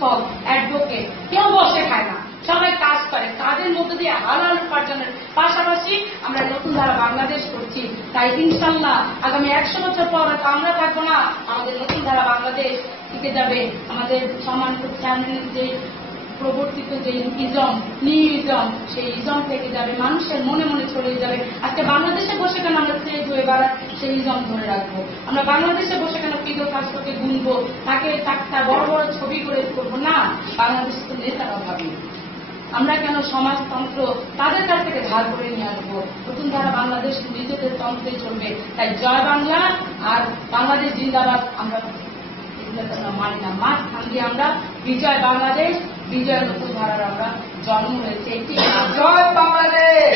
শিক্ষক, অ্যাডভোকেট, কেউ বসে খায় না, সবাই কাজ করে। কাজের মধ্যে দিয়ে হালাল উপার্জনের পাশাপাশি আমরা নতুন ধারা বাংলাদেশ করছি। তাই ইনশাল্লাহ আগামী 100 বছর পর আমরা থাকবো না, আমাদের নতুন ধারা বাংলাদেশ টিকে যাবে। আমাদের সম্মানিত চেয়ারম্যানের যে প্রবর্তিত যে ইজম, নিউ ইজম, সেই ইজম থেকে যাবে, মানুষের মনে মনে ছড়িয়ে যাবে। আজকে বাংলাদেশে বসে কেন আমরা স্টেজ হয়ে বেড়ার সেই ইজম ধরে রাখবো? আমরা বাংলাদেশে বসে কেন ফিদর কাস্টকে গুনবো, তাকে তার বড় বড় ছবি করে করবো না? বাংলাদেশে তো নেতার অভাবী, আমরা কেন সমাজতন্ত্র তাদের কাছ থেকে ধার করে নিয়ে আসবো? নতুন ধারা বাংলাদেশ নিজেদের তন্ত্রে চলবে। তাই জয় বাংলা আর বাংলাদেশ জিন্দাবাদ আমরা মানি না। মাঠ ভাঙি আমরা, বিজয় বাংলাদেশ, বিজয় নতুন ধারার আমরা জন্ম হয়েছে। জয় বাংলাদেশ।